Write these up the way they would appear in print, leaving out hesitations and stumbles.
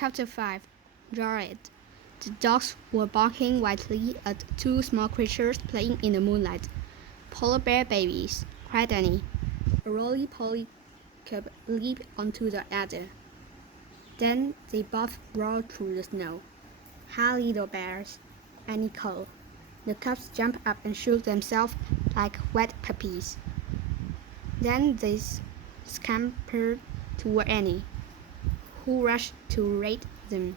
Chapter 5. Jared. The dogs were barking wildly at two small creatures playing in the moonlight. "Polar bear babies," cried Annie. A roly-poly cub leaped onto the adder. Then they both rolled through the snow. "Hi, little bears," Annie called. The cubs jumped up and shook themselves like wet puppies. Then they scampered toward Annie, who rushed to raid them.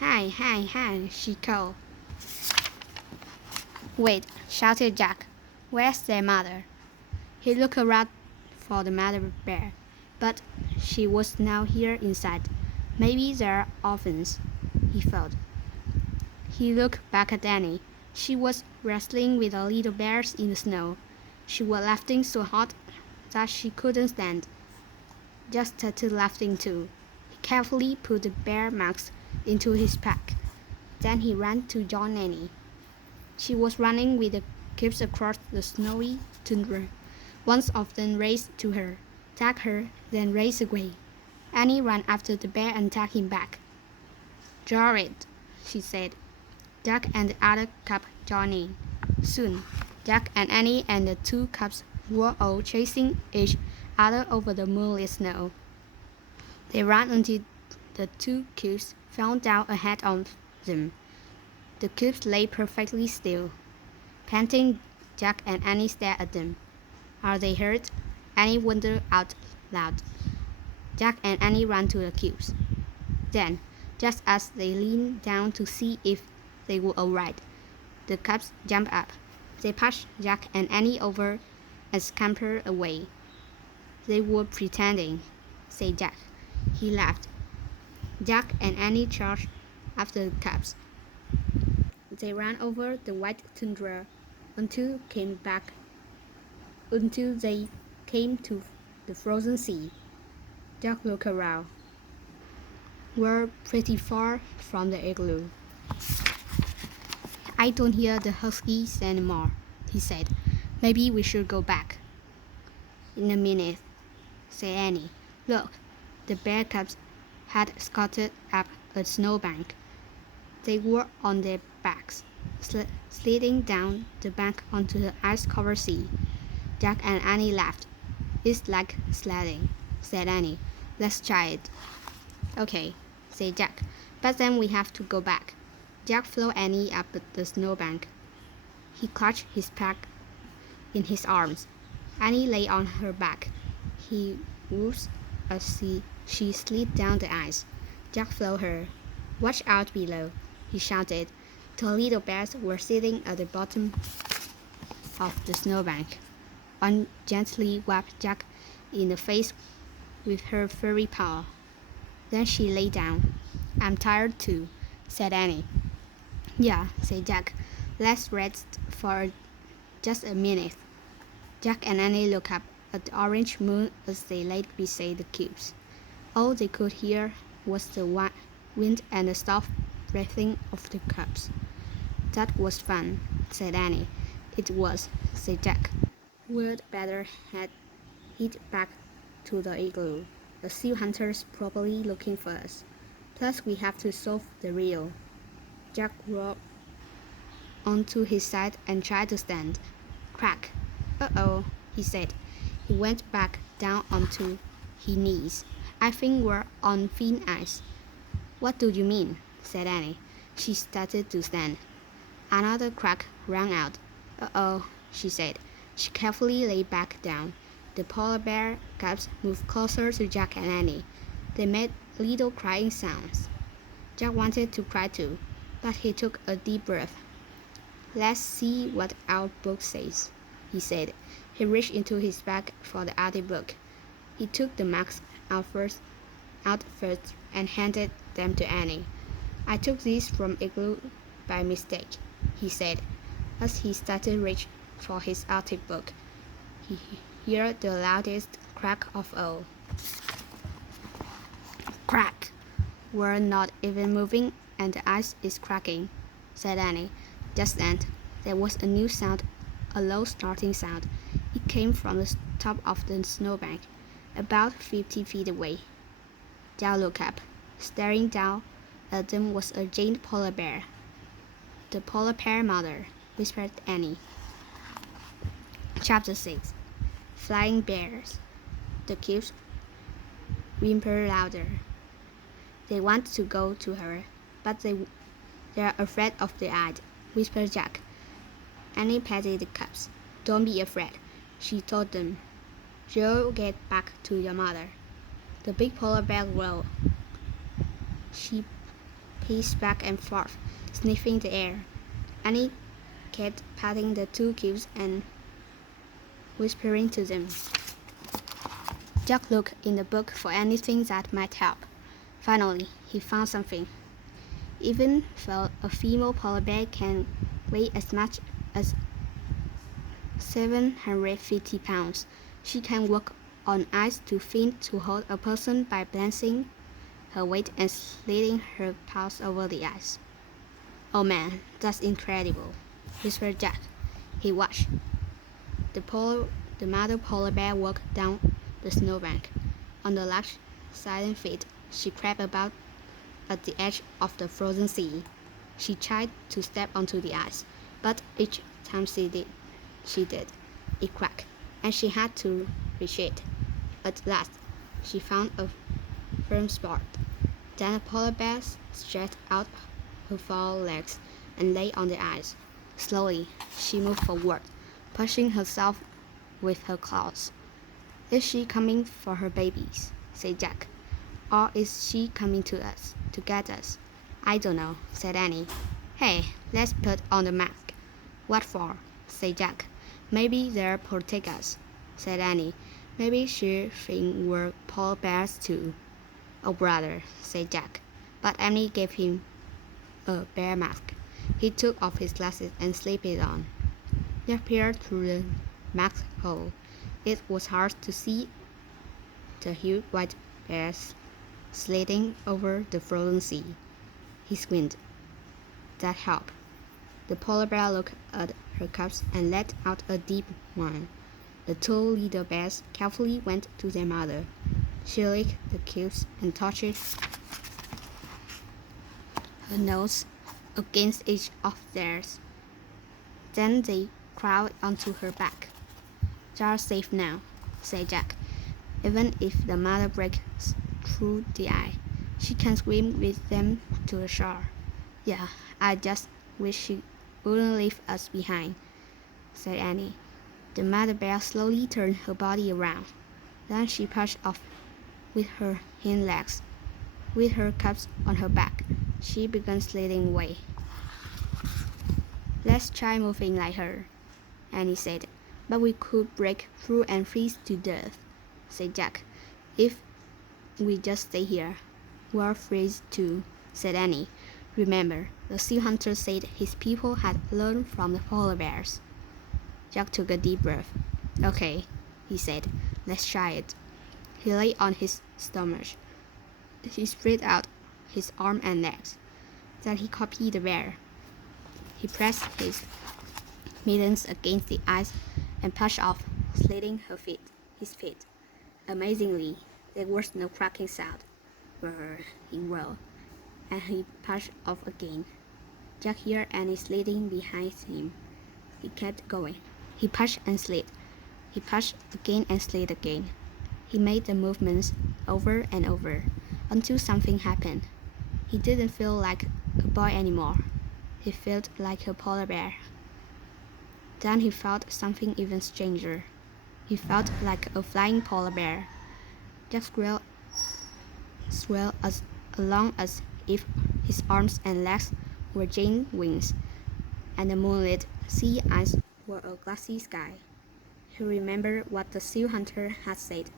"Hi, hi, hi," she called. "Wait," shouted Jack. "Where's their mother?" He looked around for the mother bear, but she was now here inside. Maybe they're orphans, he thought. He looked back at Annie. She was wrestling with the little bears in the snow. She was laughing so hard that she couldn't stand. Jack started laughing too. He carefully put the bear marks into his pack. Then he ran to join Annie. She was running with the cubs across the snowy tundra. One of them raced to her, tagged her, then raced away. Annie ran after the bear and tagged him back. "Jared," she said. Jack and the other cub joined in. Soon, Jack and Annie and the two cubs were all chasing each other over the moonlit snow. They ran until the two cubs fell down ahead of them. The cubs lay perfectly still. Panting, Jack and Annie stared at them. "Are they hurt?" Annie wondered out loud. Jack and Annie ran to the cubes. Then, just as they leaned down to see if they were all right, the cubs jumped up. They pushed Jack and Annie over and scampered away. "They were pretending," said Jack. He laughed. Jack and Annie charged after the cubs. They ran over the white tundra until they came to the frozen sea. Jack looked around. "We're pretty far from the igloo." "I don't hear the huskies anymore," he said. "Maybe we should go back." "In a minute," said Annie. "Look." The bear cubs had scuttled up a snowbank. They were on their backs, sliding down the bank onto the ice-covered sea. Jack and Annie laughed. "It's like sledding," said Annie. "Let's try it." "Okay," said Jack. "But then we have to go back." Jack floated Annie up the snowbank. He clutched his pack in his arms. Annie lay on her back. He whoosed as she slid down the ice. Jack followed her. "Watch out below," he shouted. The little bears were sitting at the bottom of the snowbank. One gently whacked Jack in the face with her furry paw. Then she lay down. "I'm tired too," said Annie. "Yeah," said Jack. "Let's rest for just a minute." Jack and Annie looked up at the orange moon as they lay beside the cubes. All they could hear was the wind and the soft breathing of the cubs. "That was fun," said Annie. "It was," said Jack. "We'd better head back to the igloo. The seal hunter's probably looking for us. Plus, we have to solve the riddle." Jack rolled onto his side and tried to stand. Crack! "Uh-oh," he said. He went back down onto his knees. "I think we're on thin ice." "What do you mean?" said Annie. She started to stand. Another crack rang out. "Uh-oh," she said. She carefully lay back down. The polar bear cubs moved closer to Jack and Annie. They made little crying sounds. Jack wanted to cry too, but he took a deep breath. "Let's see what our book says," he said. He reached into his bag for the other book. He took the marks out first and handed them to Annie. "I took these from Igloo by mistake," he said. As he started reach for his Arctic book, he heard the loudest crack of all. Crack! "We're not even moving, and the ice is cracking," said Annie. Just then, there was a new sound, a low starting sound. It came from the top of the snowbank, about 50 feet away. Jack looked up. Staring down at them was a giant polar bear. "The polar bear mother," whispered Annie. Chapter 6. Flying Bears. The cubes whimpered louder. "They want to go to her, but they're afraid of the ice," whispered Jack. Annie patted the cubs. "Don't be afraid," she told them. "You'll get back to your mother." The big polar bear roared. She paced back and forth, sniffing the air. Annie kept patting the two cubes and whispering to them. Jack looked in the book for anything that might help. Finally, he found something. Even though a female polar bear can weigh as much as 750 pounds, she can walk on ice too thin to hold a person by balancing her weight and sliding her paws over the ice. "Oh man, that's incredible," whispered Jack. He watched the mother polar bear walk down the snowbank. On the large, silent feet, she crept about at the edge of the frozen sea. She tried to step onto the ice, but each time she did, it cracked, and she had to retreat. At last, she found a firm spot. Then the polar bear stretched out her forelegs and lay on the ice. Slowly, she moved forward, pushing herself with her claws. "Is she coming for her babies?" said Jack. "Or is she coming to us, to get us?" "I don't know," said Annie. "Hey, let's put on the mask." "What for?" said Jack. "Maybe they'll protect us," said Annie. "Maybe she'll think we're polar bears too." "Oh, brother," said Jack. But Annie gave him a bear mask. He took off his glasses and slipped it on. They peered through the mask hole. It was hard to see the huge white bears sliding over the frozen sea. He squinted. That helped. The polar bear looked at her cubs and let out a deep moan. The two little bears carefully went to their mother. She licked the cubes and touched her nose against each of theirs. Then they crawled onto her back. "You're safe now," said Jack. "Even if the mother breaks through the ice, she can swim with them to the shore." "Yeah, I just wish she wouldn't leave us behind," said Annie. The mother bear slowly turned her body around. Then she pushed off with her hind legs. With her cubs on her back, she began sliding away. "Let's try moving like her," Annie said. "But we could break through and freeze to death," said Jack. "If we just stay here, we'll freeze too," said Annie. "Remember, the seal hunter said his people had learned from the polar bears." Jack took a deep breath. "Okay," he said. "Let's try it." He lay on his stomach. He spread out his arms and legs. Then he copied the bear. He pressed his mittens against the ice and pushed off, sliding his feet. Amazingly, there was no cracking sound. "Brr," he roared, and he pushed off again. Jack heard Annie sliding behind him. He kept going. He pushed and slid. He pushed again and slid again. He made the movements over and over until something happened. He didn't feel like a boy anymore. He felt like a polar bear. Then he felt something even stranger. He felt like a flying polar bear. Jack swelled as long as if his arms and legs were giant wings, and the moonlit sea ice were a glassy sky. He remembered what the seal hunter had said.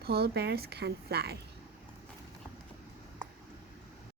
Polar bears can fly.